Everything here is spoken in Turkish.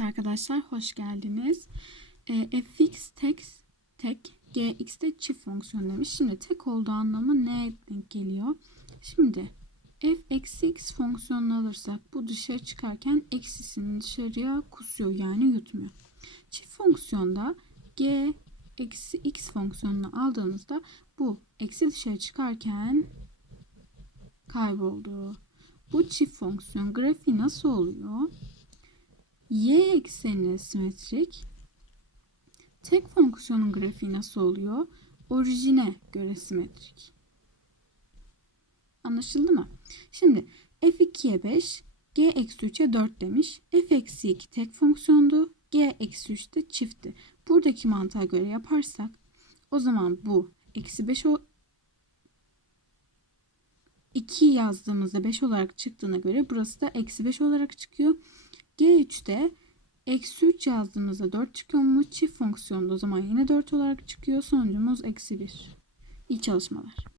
Evet arkadaşlar hoş geldiniz. E, fx tek tek gx de çift fonksiyon demiş. Şimdi tek olduğu anlamı ne denk geliyor? Şimdi f eksi x fonksiyonunu alırsak bu dışarı çıkarken eksisini dışarıya kusuyor yani yutmuyor. Çift fonksiyonda g eksi x fonksiyonunu aldığımızda bu eksi dışarı çıkarken kayboldu. Bu çift fonksiyon grafiği nasıl oluyor? Y eksenine simetrik. Tek fonksiyonun grafiği nasıl oluyor? Orijine göre simetrik. Anlaşıldı mı? Şimdi f2'ye 5, g eksi 3'e 4 demiş. f eksi 2 tek fonksiyondu. g eksi 3 de çiftti. Buradaki mantığa göre yaparsak o zaman bu eksi 5 o 2 yazdığımızda 5 olarak çıktığına göre burası da eksi 5 olarak çıkıyor. G3'te eksi 3 yazdığımızda 4 çıkıyor mu? Çift fonksiyonda o zaman yine 4 olarak çıkıyor. Sonucumuz eksi 1. İyi çalışmalar.